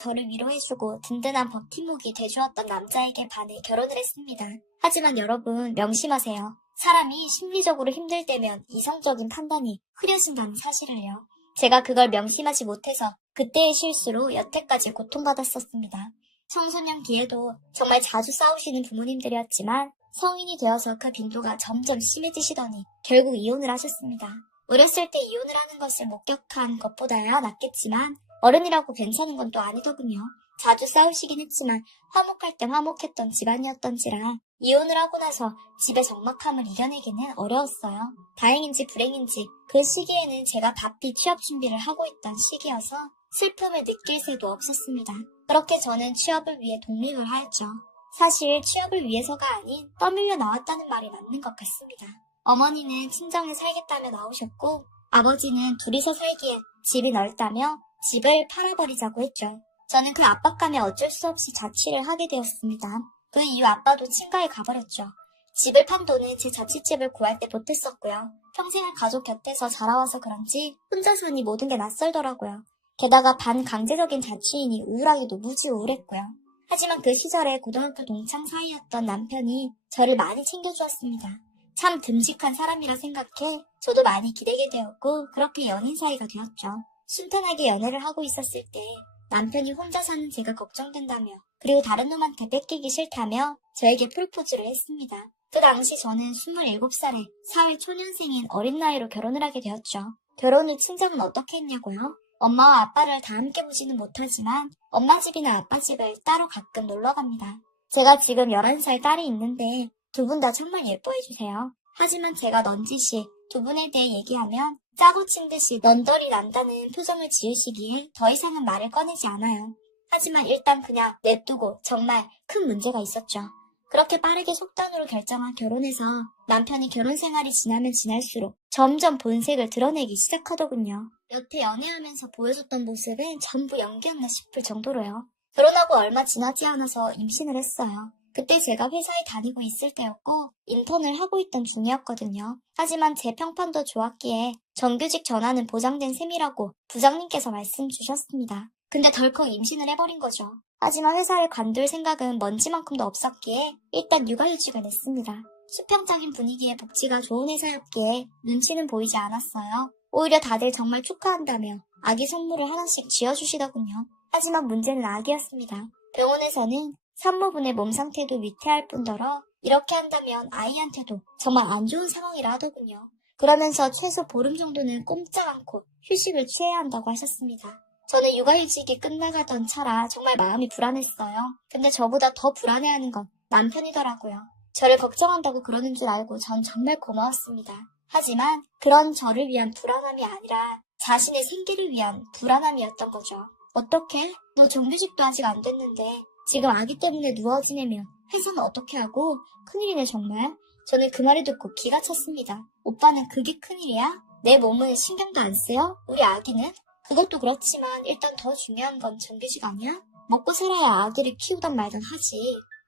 저를 위로해주고 든든한 버팀목이 돼주었던 남자에게 반해 결혼을 했습니다. 하지만 여러분 명심하세요. 사람이 심리적으로 힘들 때면 이성적인 판단이 흐려진다는 사실을요. 제가 그걸 명심하지 못해서 그때의 실수로 여태까지 고통받았었습니다. 청소년기에도 정말 자주 싸우시는 부모님들이었지만 성인이 되어서 그 빈도가 점점 심해지시더니 결국 이혼을 하셨습니다. 어렸을 때 이혼을 하는 것을 목격한 것보다야 낫겠지만 어른이라고 괜찮은 건 또 아니더군요. 자주 싸우시긴 했지만 화목할 땐 화목했던 집안이었던지라 이혼을 하고 나서 집의 적막함을 이겨내기는 어려웠어요. 다행인지 불행인지 그 시기에는 제가 바삐 취업 준비를 하고 있던 시기여서 슬픔을 느낄 새도 없었습니다. 그렇게 저는 취업을 위해 독립을 하였죠. 사실 취업을 위해서가 아닌 떠밀려 나왔다는 말이 맞는 것 같습니다. 어머니는 친정에 살겠다며 나오셨고 아버지는 둘이서 살기에 집이 넓다며 집을 팔아버리자고 했죠. 저는 그 압박감에 어쩔 수 없이 자취를 하게 되었습니다. 그 이후 아빠도 친가에 가버렸죠. 집을 판 돈은 제 자취집을 구할 때 보탰었고요. 평생을 가족 곁에서 자라와서 그런지 혼자 사니 모든 게 낯설더라고요. 게다가 반강제적인 자취이니 우울하기도 무지 우울했고요. 하지만 그 시절에 고등학교 동창 사이였던 남편이 저를 많이 챙겨주었습니다. 참 듬직한 사람이라 생각해 저도 많이 기대게 되었고 그렇게 연인 사이가 되었죠. 순탄하게 연애를 하고 있었을 때 남편이 혼자 사는 제가 걱정된다며 그리고 다른 놈한테 뺏기기 싫다며 저에게 프로포즈를 했습니다. 그 당시 저는 27살에 사회 초년생인 어린 나이로 결혼을 하게 되었죠. 결혼을 친정은 어떻게 했냐고요? 엄마와 아빠를 다 함께 보지는 못하지만 엄마 집이나 아빠 집을 따로 가끔 놀러 갑니다. 제가 지금 11살 딸이 있는데 두 분 다 정말 예뻐해주세요. 하지만 제가 넌지시 두 분에 대해 얘기하면 짜고 친 듯이 넌덜이 난다는 표정을 지으시기에 더 이상은 말을 꺼내지 않아요. 하지만 일단 그냥 냅두고 정말 큰 문제가 있었죠. 그렇게 빠르게 속단으로 결정한 결혼에서 남편이 결혼 생활이 지나면 지날수록 점점 본색을 드러내기 시작하더군요. 여태 연애하면서 보여줬던 모습은 전부 연기였나 싶을 정도로요. 결혼하고 얼마 지나지 않아서 임신을 했어요. 그때 제가 회사에 다니고 있을 때였고 인턴을 하고 있던 중이었거든요. 하지만 제 평판도 좋았기에 정규직 전환은 보장된 셈이라고 부장님께서 말씀 주셨습니다. 근데 덜컥 임신을 해버린 거죠. 하지만 회사를 관둘 생각은 먼지만큼도 없었기에 일단 육아휴직을 냈습니다. 수평적인 분위기의 복지가 좋은 회사였기에 눈치는 보이지 않았어요. 오히려 다들 정말 축하한다며 아기 선물을 하나씩 쥐어주시더군요. 하지만 문제는 아기였습니다. 병원에서는 산모분의 몸 상태도 위태할 뿐더러 이렇게 한다면 아이한테도 정말 안 좋은 상황이라 하더군요. 그러면서 최소 보름 정도는 꼼짝 않고 휴식을 취해야 한다고 하셨습니다. 저는 육아휴직이 끝나가던 차라 정말 마음이 불안했어요. 근데 저보다 더 불안해하는 건 남편이더라고요. 저를 걱정한다고 그러는 줄 알고 전 정말 고마웠습니다. 하지만 그런 저를 위한 불안함이 아니라 자신의 생계를 위한 불안함이었던 거죠. 어떻게? 너 정규직도 아직 안 됐는데 지금 아기 때문에 누워 지내면 회사는 어떻게 하고? 큰일이네 정말. 저는 그 말을 듣고 기가 찼습니다. 오빠는 그게 큰일이야? 내 몸을 신경도 안 쓰여? 우리 아기는? 그것도 그렇지만 일단 더 중요한 건 정규직 아니야? 먹고 살아야 아기를 키우던 말던 하지.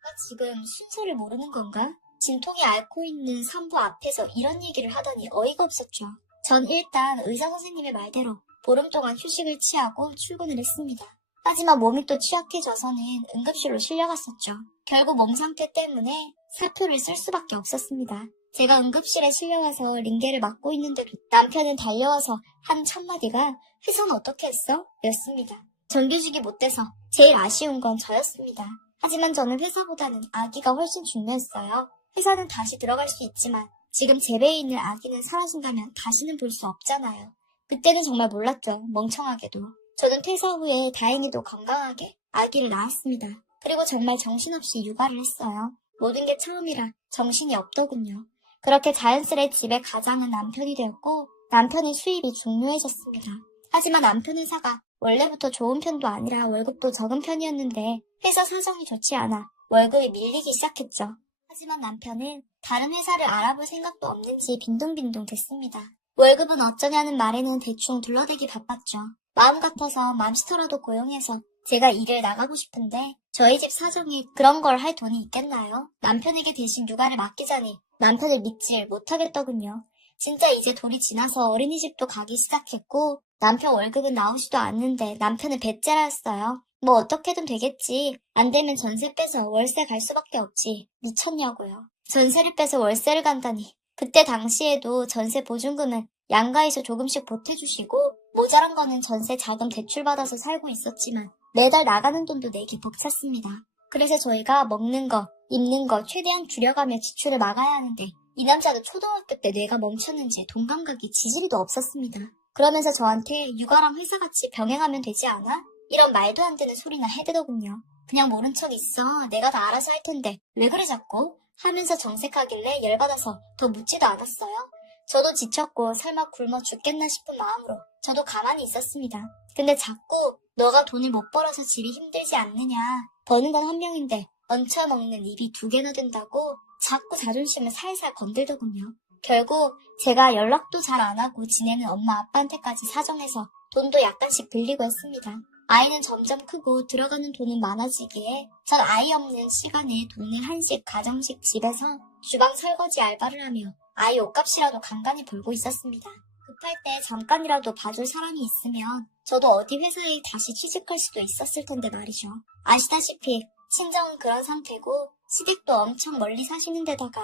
나 지금 순서를 모르는 건가? 진통이 앓고 있는 산부 앞에서 이런 얘기를 하다니 어이가 없었죠. 전 일단 의사 선생님의 말대로 보름 동안 휴식을 취하고 출근을 했습니다. 하지만 몸이 또 취약해져서는 응급실로 실려갔었죠. 결국 몸 상태 때문에 사표를 쓸 수밖에 없었습니다. 제가 응급실에 실려가서 링게를 맞고 있는데도 남편은 달려와서 한 첫마디가 회사는 어떻게 했어? 였습니다. 정규직이 못 돼서 제일 아쉬운 건 저였습니다. 하지만 저는 회사보다는 아기가 훨씬 중요했어요. 회사는 다시 들어갈 수 있지만 지금 제 배에 있는 아기는 사라진다면 다시는 볼 수 없잖아요. 그때는 정말 몰랐죠. 멍청하게도. 저는 퇴사 후에 다행히도 건강하게 아기를 낳았습니다. 그리고 정말 정신없이 육아를 했어요. 모든 게 처음이라 정신이 없더군요. 그렇게 자연스레 집의 가장은 남편이 되었고 남편의 수입이 중요해졌습니다. 하지만 남편 회사가 원래부터 좋은 편도 아니라 월급도 적은 편이었는데 회사 사정이 좋지 않아 월급이 밀리기 시작했죠. 하지만 남편은 다른 회사를 알아볼 생각도 없는지 빈둥빈둥 됐습니다. 월급은 어쩌냐는 말에는 대충 둘러대기 바빴죠. 마음 같아서 맘스터라도 고용해서 제가 일을 나가고 싶은데 저희 집 사정이 그런 걸 할 돈이 있겠나요? 남편에게 대신 육아를 맡기자니 남편을 믿질 못하겠더군요. 진짜 이제 돌이 지나서 어린이집도 가기 시작했고 남편 월급은 나오지도 않는데 남편은 배째라였어요. 뭐 어떻게든 되겠지. 안 되면 전세 빼서 월세 갈 수밖에 없지. 미쳤냐고요. 전세를 빼서 월세를 간다니. 그때 당시에도 전세 보증금은 양가에서 조금씩 보태주시고 모자란 거는 전세 자금 대출받아서 살고 있었지만 매달 나가는 돈도 내기 벅찼습니다. 그래서 저희가 먹는 거, 입는 거 최대한 줄여가며 지출을 막아야 하는데 이 남자도 초등학교 때 뇌가 멈췄는지 돈 감각이 지지리도 없었습니다. 그러면서 저한테 육아랑 회사같이 병행하면 되지 않아? 이런 말도 안 되는 소리나 해대더군요. 그냥 모른 척 있어. 내가 다 알아서 할 텐데 왜 그래 자꾸? 하면서 정색하길래 열받아서 더 묻지도 않았어요. 저도 지쳤고 설마 굶어 죽겠나 싶은 마음으로 저도 가만히 있었습니다. 근데 자꾸 너가 돈을 못 벌어서 집이 힘들지 않느냐. 버는 건 한 명인데 얹혀먹는 입이 2개나 된다고 자꾸 자존심을 살살 건들더군요. 결국 제가 연락도 잘 안 하고 지내는 엄마 아빠한테까지 사정해서 돈도 약간씩 빌리고 했습니다. 아이는 점점 크고 들어가는 돈이 많아지기에 전 아이 없는 시간에 동네 한식, 가정식 집에서 주방 설거지 알바를 하며 아이 옷값이라도 간간히 벌고 있었습니다. 급할 때 잠깐이라도 봐줄 사람이 있으면 저도 어디 회사에 다시 취직할 수도 있었을 텐데 말이죠. 아시다시피 친정은 그런 상태고 시댁도 엄청 멀리 사시는 데다가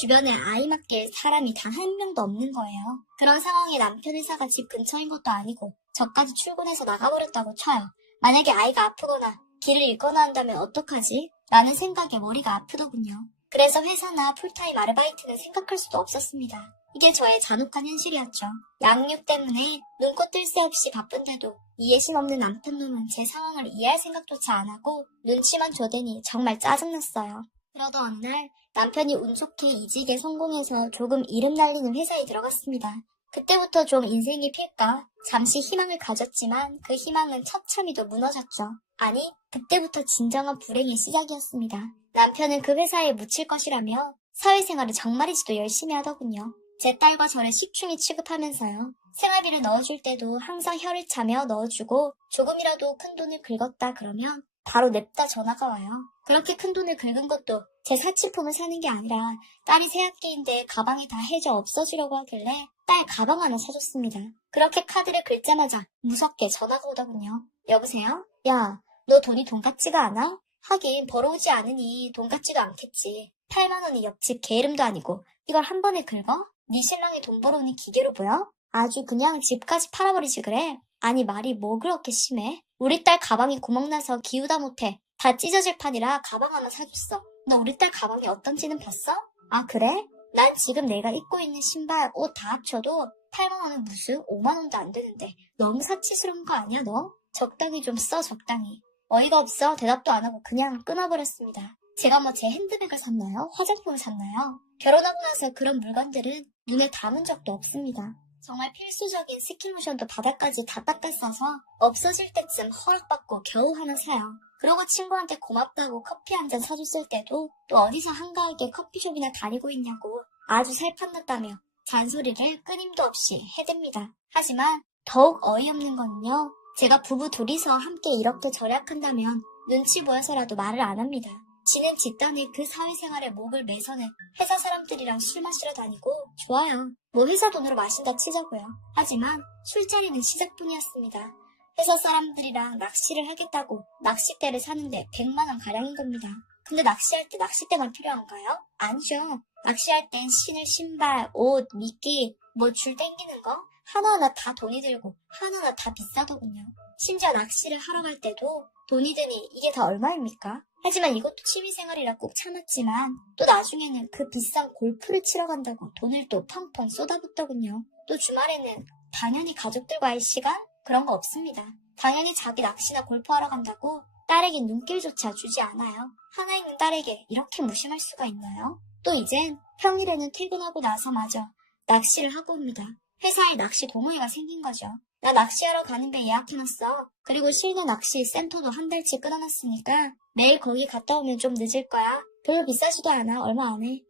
주변에 아이 맡길 사람이 단 한 명도 없는 거예요. 그런 상황에 남편 회사가 집 근처인 것도 아니고 저까지 출근해서 나가버렸다고 쳐요. 만약에 아이가 아프거나 길을 잃거나 한다면 어떡하지? 라는 생각에 머리가 아프더군요. 그래서 회사나 풀타임 아르바이트는 생각할 수도 없었습니다. 이게 저의 잔혹한 현실이었죠. 양육 때문에 눈코 뜰 새 없이 바쁜데도 이해심 없는 남편놈은 제 상황을 이해할 생각조차 안 하고 눈치만 줘대니 정말 짜증났어요. 그러던 어느 날 남편이 운 좋게 이직에 성공해서 조금 이름 날리는 회사에 들어갔습니다. 그때부터 좀 인생이 필까 잠시 희망을 가졌지만 그 희망은 처참히도 무너졌죠. 아니, 그때부터 진정한 불행의 시작이었습니다. 남편은 그 회사에 묻힐 것이라며 사회생활을 정말이지도 열심히 하더군요. 제 딸과 저를 식충이 취급하면서요. 생활비를 넣어줄 때도 항상 혀를 차며 넣어주고 조금이라도 큰 돈을 긁었다 그러면 바로 냅다 전화가 와요. 그렇게 큰 돈을 긁은 것도 제 사치품을 사는 게 아니라 딸이 새학기인데 가방이 다 해져 없어지려고 하길래 딸 가방 하나 사줬습니다. 그렇게 카드를 긁자마자 무섭게 전화가 오더군요. 여보세요? 야, 너 돈이 돈 같지가 않아? 하긴 벌어오지 않으니 돈 같지도 않겠지. 8만 원이 옆집 개 이름도 아니고 이걸 한 번에 긁어? 네 신랑이 돈 벌어오니 기계로 보여? 아주 그냥 집까지 팔아버리지 그래. 아니 말이 뭐 그렇게 심해? 우리 딸 가방이 구멍나서 기우다 못해 다 찢어질 판이라 가방 하나 사줬어. 너 우리 딸 가방이 어떤지는 봤어? 아 그래? 난 지금 내가 입고 있는 신발, 옷 다 합쳐도 8만 원은 무슨 5만 원도 안 되는데 너무 사치스러운 거 아니야 너? 적당히 좀 써 적당히. 어이가 없어 대답도 안 하고 그냥 끊어버렸습니다. 제가 뭐 제 핸드백을 샀나요? 화장품을 샀나요? 결혼하고 나서 그런 물건들은 눈에 담은 적도 없습니다. 정말 필수적인 스킨로션도 바닥까지 다 닦아 써서 없어질 때쯤 허락받고 겨우 하나 사요. 그러고 친구한테 고맙다고 커피 한 잔 사줬을 때도 또 어디서 한가하게 커피숍이나 다니고 있냐고 아주 살판났다며 잔소리를 끊임도 없이 해댑니다. 하지만 더욱 어이없는 거는요. 제가 부부 둘이서 함께 이렇게 절약한다면 눈치 보여서라도 말을 안 합니다. 지는 집단의 그 사회생활에 목을 매서는 회사 사람들이랑 술 마시러 다니고 좋아요. 뭐 회사 돈으로 마신다 치자고요. 하지만 술자리는 시작뿐이었습니다. 회사 사람들이랑 낚시를 하겠다고 낚싯대를 사는데 100만 원 가량인 겁니다. 근데 낚시할 때 낚싯대만 필요한가요? 아니죠. 낚시할 땐 신을 신발, 옷, 미끼, 뭐 줄 땡기는 거 하나하나 다 돈이 들고 하나하나 다 비싸더군요. 심지어 낚시를 하러 갈 때도 돈이 드니 이게 다 얼마입니까? 하지만 이것도 취미생활이라 꼭 참았지만 또 나중에는 그 비싼 골프를 치러 간다고 돈을 또 펑펑 쏟아붓더군요. 또 주말에는 당연히 가족들과의 시간? 그런 거 없습니다. 당연히 자기 낚시나 골프하러 간다고 딸에게 눈길조차 주지 않아요. 하나 있는 딸에게 이렇게 무심할 수가 있나요? 또 이젠 평일에는 퇴근하고 나서마저 낚시를 하고 옵니다. 회사에 낚시 동호회가 생긴 거죠. 나 낚시하러 가는 배 예약해놨어. 그리고 실내 낚시 센터도 한 달치 끊어놨으니까 매일 거기 갔다 오면 좀 늦을 거야. 별로 비싸지도 않아. 얼마 안 해.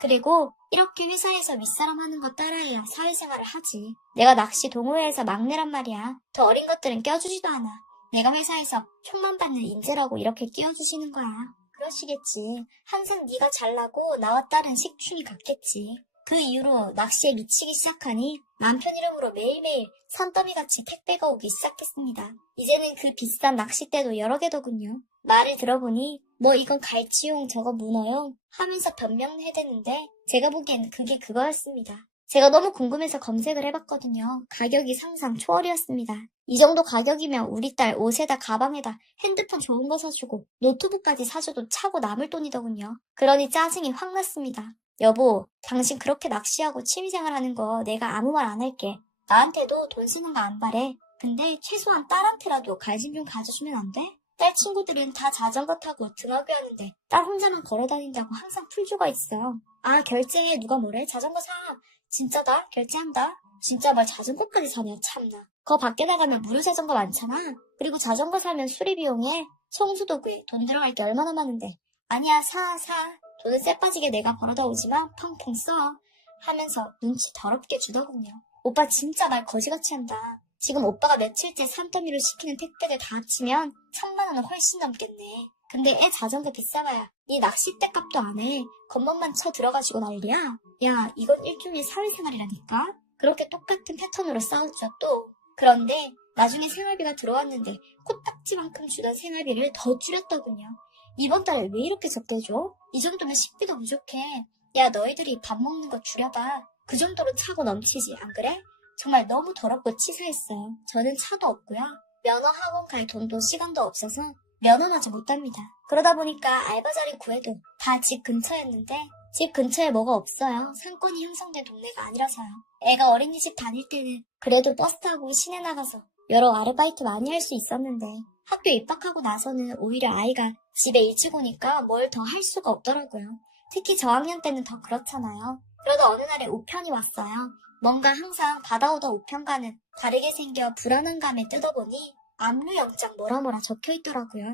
그리고 이렇게 회사에서 윗사람 하는 거 따라해야 사회생활을 하지. 내가 낚시 동호회에서 막내란 말이야. 더 어린 것들은 껴주지도 않아. 내가 회사에서 총만 받는 인재라고 이렇게 끼워주시는 거야. 그러시겠지. 항상 네가 잘나고 나와 딸은 식충이 같겠지. 그 이후로 낚시에 미치기 시작하니 남편 이름으로 매일매일 산더미같이 택배가 오기 시작했습니다. 이제는 그 비싼 낚싯대도 여러 개더군요. 말을 들어보니 뭐 이건 갈치용 저거 문어용 하면서 변명해대는데 제가 보기엔 그게 그거였습니다. 제가 너무 궁금해서 검색을 해봤거든요. 가격이 상상 초월이었습니다. 이 정도 가격이면 우리 딸 옷에다 가방에다 핸드폰 좋은 거 사주고 노트북까지 사줘도 차고 남을 돈이더군요. 그러니 짜증이 확 났습니다. 여보, 당신 그렇게 낚시하고 취미생활 하는 거 내가 아무 말 안 할게. 나한테도 돈 쓰는 거 안 바래. 근데 최소한 딸한테라도 관심 좀 가져주면 안 돼? 딸 친구들은 다 자전거 타고 등하교 하는데 딸 혼자만 걸어다닌다고 항상 풀주가 있어. 아, 결제해. 누가 뭐래? 자전거 사. 진짜다? 결제한다. 진짜 뭘 자전거까지 사냐, 참나. 거 밖에 나가면 무료 자전거 많잖아. 그리고 자전거 사면 수리 비용에 청소도구에 돈 들어갈 게 얼마나 많은데. 아니야, 사. 돈은 쎄 빠지게 내가 벌어다 오지만 펑펑 써. 하면서 눈치 더럽게 주더군요. 오빠 진짜 말 거지같이 한다. 지금 오빠가 며칠째 산더미로 시키는 택배들 다 합치면 1,000만 원은 훨씬 넘겠네. 근데 애 자전거 비싸봐야 네 낚싯대 값도 안 해. 겉멋만 쳐 들어가지고 난리야. 야, 이건 일종의 사회생활이라니까. 그렇게 똑같은 패턴으로 싸웠죠 또. 그런데 나중에 생활비가 들어왔는데 코딱지만큼 주던 생활비를 더 줄였더군요. 이번 달에 왜 이렇게 적게 줘? 이 정도면 식비도 부족해. 야, 너희들이 밥 먹는 거 줄여봐. 그 정도로 차고 넘치지, 안 그래? 정말 너무 더럽고 치사했어요. 저는 차도 없고요. 면허 학원 갈 돈도 시간도 없어서 면허마저 못 답니다. 그러다 보니까 알바 자리 구해도 다 집 근처였는데 집 근처에 뭐가 없어요. 상권이 형성된 동네가 아니라서요. 애가 어린이집 다닐 때는 그래도 버스 타고 시내 나가서 여러 아르바이트 많이 할 수 있었는데 학교 입학하고 나서는 오히려 아이가 집에 일찍 오니까 뭘 더 할 수가 없더라고요. 특히 저학년 때는 더 그렇잖아요. 그러다 어느 날에 우편이 왔어요. 뭔가 항상 받아오던 우편과는 다르게 생겨 불안한 감에 뜯어보니 압류영장 뭐라 적혀있더라고요.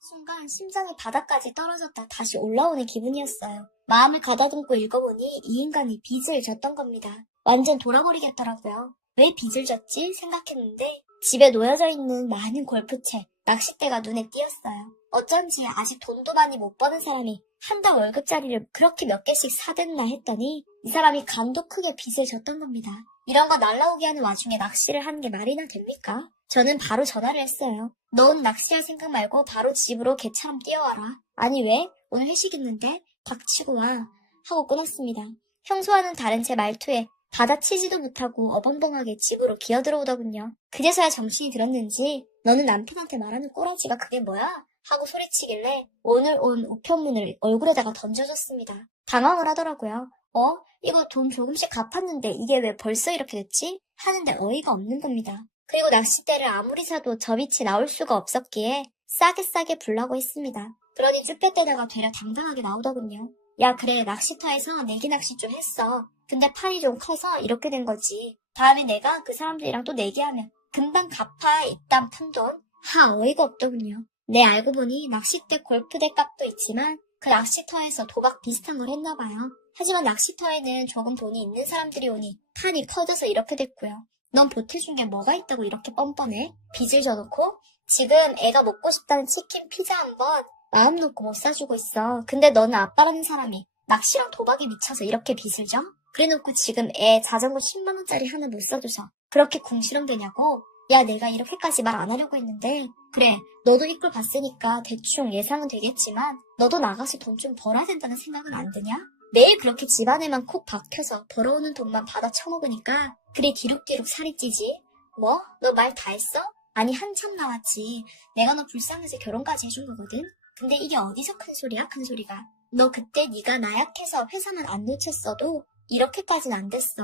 순간 심장이 바닥까지 떨어졌다 다시 올라오는 기분이었어요. 마음을 가다듬고 읽어보니 이 인간이 빚을 졌던 겁니다. 완전 돌아버리겠더라고요. 왜 빚을 졌지 생각했는데 집에 놓여져 있는 많은 골프채, 낚싯대가 눈에 띄었어요. 어쩐지 아직 돈도 많이 못 버는 사람이 한 달 월급짜리를 그렇게 몇 개씩 사댔나 했더니 이 사람이 간도 크게 빚을 졌던 겁니다. 이런 거 날라오게 하는 와중에 낚시를 하는 게 말이나 됩니까? 저는 바로 전화를 했어요. 넌 낚시할 생각 말고 바로 집으로 개처럼 뛰어와라. 아니 왜? 오늘 회식 있는데? 닥치고 와. 하고 끊었습니다. 평소와는 다른 제 말투에 받아치지도 못하고 어벙벙하게 집으로 기어들어오더군요. 그제서야 정신이 들었는지 너는 남편한테 말하는 꼬라지가 그게 뭐야? 하고 소리치길래 오늘 온 우편문을 얼굴에다가 던져줬습니다. 당황을 하더라고요. 이거 돈 조금씩 갚았는데 이게 왜 벌써 이렇게 됐지? 하는데 어이가 없는 겁니다. 그리고 낚싯대를 아무리 사도 저 빛이 나올 수가 없었기에 싸게 불라고 했습니다. 그러니 쭈뼛대다가 되려 당당하게 나오더군요. 야, 그래, 낚시터에서 내기 낚시 좀 했어. 근데 판이 좀 커서 이렇게 된 거지. 다음에 내가 그 사람들이랑 또 내기하면 금방 갚아, 이딴 푼돈. 어이가 없더군요. 네, 알고 보니 낚싯대 골프대 값도 있지만 그 낚시터에서 도박 비슷한 걸 했나봐요. 하지만 낚시터에는 조금 돈이 있는 사람들이 오니 판이 커져서 이렇게 됐고요. 넌 보태준 게 뭐가 있다고 이렇게 뻔뻔해? 빚을 져놓고? 지금 애가 먹고 싶다는 치킨 피자 한번 마음 놓고 못 사주고 있어. 근데 너는 아빠라는 사람이 낚시랑 도박에 미쳐서 이렇게 빚을 져? 그래놓고 지금 애 자전거 10만원짜리 하나 못 사줘서 그렇게 궁시렁대냐고? 야, 내가 이렇게까지 말 안 하려고 했는데 그래, 너도 이꼴 봤으니까 대충 예상은 되겠지만 너도 나가서 돈 좀 벌어야 된다는 생각은 안 드냐? 매일 그렇게 집안에만 콕 박혀서 벌어오는 돈만 받아 처먹으니까 그래 뒤룩뒤룩 살이 찌지? 뭐? 너 말 다 했어? 아니 한참 나왔지. 내가 너 불쌍해서 결혼까지 해준 거거든? 근데 이게 어디서 큰 소리야, 큰 소리가. 너 그때 네가 나약해서 회사만 안 놓쳤어도 이렇게까지는 안 됐어.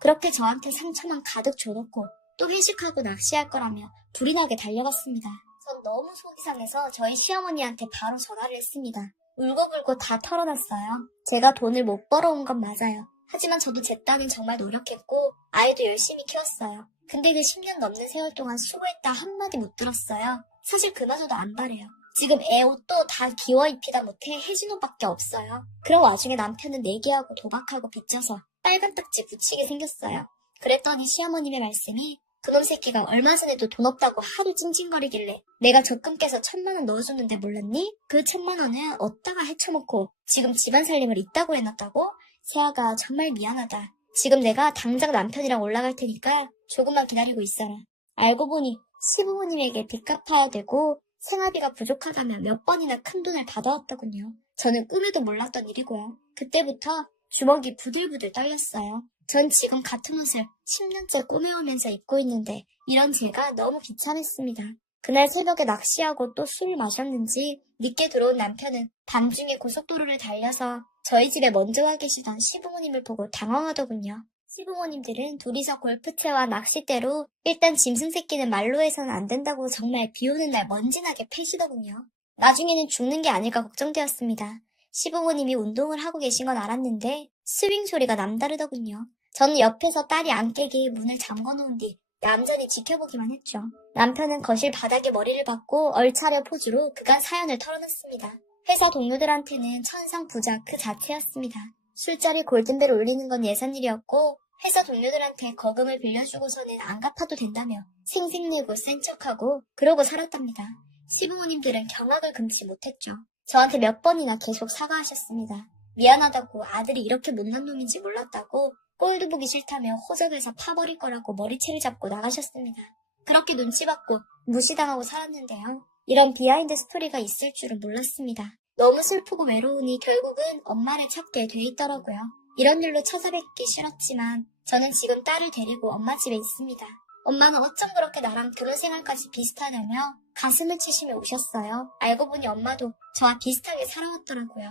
그렇게 저한테 상처만 가득 줘놓고 또 회식하고 낚시할 거라며 불이 나게 달려갔습니다. 전 너무 속이 상해서 저희 시어머니한테 바로 전화를 했습니다. 울고불고 다 털어놨어요. 제가 돈을 못 벌어온 건 맞아요. 하지만 저도 제 딴은 정말 노력했고 아이도 열심히 키웠어요. 근데 그 10년 넘는 세월 동안 수고했다 한마디 못 들었어요. 사실 그마저도 안 바래요. 지금 애 옷도 다 기워 입히다 못해 해진 옷밖에 없어요. 그런 와중에 남편은 내기하고 도박하고 빚져서 빨간 딱지 붙이게 생겼어요. 그랬더니 시어머님의 말씀이 그놈 새끼가 얼마 전에도 돈 없다고 하루 찡찡거리길래 내가 적금 깨서 1,000만 원 넣어줬는데 몰랐니? 그 1,000만 원은 어디다가 헤쳐먹고 지금 집안 살림을 있다고 해놨다고? 세아가 정말 미안하다. 지금 내가 당장 남편이랑 올라갈 테니까 조금만 기다리고 있어라. 알고 보니 시부모님에게 빚 갚아야 되고 생활비가 부족하다며 몇 번이나 큰 돈을 받아왔더군요. 저는 꿈에도 몰랐던 일이고요. 그때부터 주먹이 부들부들 떨렸어요. 전 지금 같은 옷을 10년째 꾸며오면서 입고 있는데 이런 제가 너무 비참했습니다. 그날 새벽에 낚시하고 또 술을 마셨는지 늦게 들어온 남편은 밤중에 고속도로를 달려서 저희 집에 먼저 와 계시던 시부모님을 보고 당황하더군요. 시부모님들은 둘이서 골프채와 낚싯대로 일단 짐승 새끼는 말로 해서는 안 된다고 정말 비 오는 날 먼지나게 패시더군요. 나중에는 죽는 게 아닐까 걱정되었습니다. 시부모님이 운동을 하고 계신 건 알았는데 스윙 소리가 남다르더군요. 저는 옆에서 딸이 안 깨게 문을 잠궈놓은 뒤 얌전히 지켜보기만 했죠. 남편은 거실 바닥에 머리를 박고 얼차려 포즈로 그간 사연을 털어놨습니다. 회사 동료들한테는 천상 부자 그 자체였습니다. 술자리 골든벨 울리는 건 예산일이었고 회사 동료들한테 거금을 빌려주고서는 안 갚아도 된다며 생색내고 센 척하고 그러고 살았답니다. 시부모님들은 경악을 금치 못했죠. 저한테 몇 번이나 계속 사과하셨습니다. 미안하다고 아들이 이렇게 못난 놈인지 몰랐다고 꼴도 보기 싫다며 호적에서 파버릴 거라고 머리채를 잡고 나가셨습니다. 그렇게 눈치 받고 무시당하고 살았는데요. 이런 비하인드 스토리가 있을 줄은 몰랐습니다. 너무 슬프고 외로우니 결국은 엄마를 찾게 돼 있더라고요. 이런 일로 찾아뵙기 싫었지만 저는 지금 딸을 데리고 엄마 집에 있습니다. 엄마는 어쩜 그렇게 나랑 결혼 생활까지 비슷하냐며 가슴을 치시며 우셨어요. 알고 보니 엄마도 저와 비슷하게 살아왔더라고요.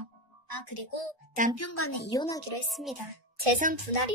아, 그리고 남편과는 이혼하기로 했습니다. 재산 분할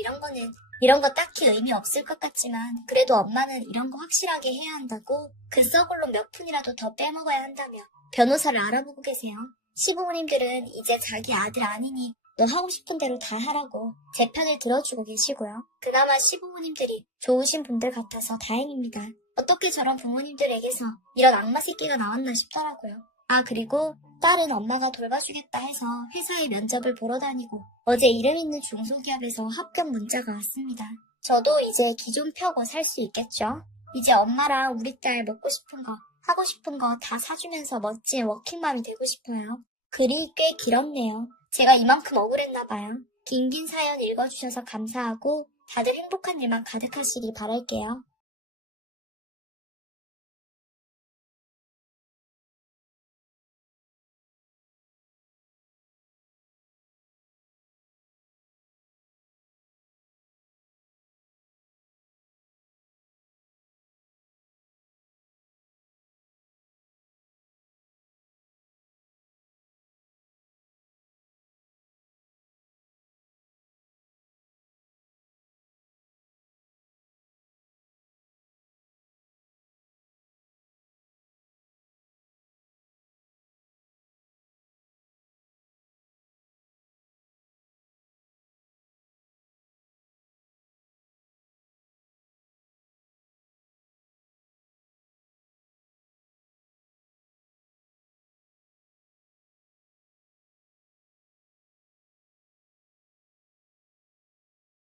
이런 거 딱히 의미 없을 것 같지만 그래도 엄마는 이런 거 확실하게 해야 한다고 그 썩을로 몇 푼이라도 더 빼먹어야 한다며 변호사를 알아보고 계세요. 시부모님들은 이제 자기 아들 아니니 너 하고 싶은 대로 다 하라고 제 편을 들어주고 계시고요. 그나마 시부모님들이 좋으신 분들 같아서 다행입니다. 어떻게 저런 부모님들에게서 이런 악마 새끼가 나왔나 싶더라고요. 아, 그리고 딸은 엄마가 돌봐주겠다 해서 회사에 면접을 보러 다니고 어제 이름 있는 중소기업에서 합격 문자가 왔습니다. 저도 이제 기 좀 펴고 살 수 있겠죠? 이제 엄마랑 우리 딸 먹고 싶은 거, 하고 싶은 거 다 사주면서 멋진 워킹맘이 되고 싶어요. 글이 꽤 길었네요. 제가 이만큼 억울했나 봐요. 긴 사연 읽어주셔서 감사하고 다들 행복한 일만 가득하시길 바랄게요.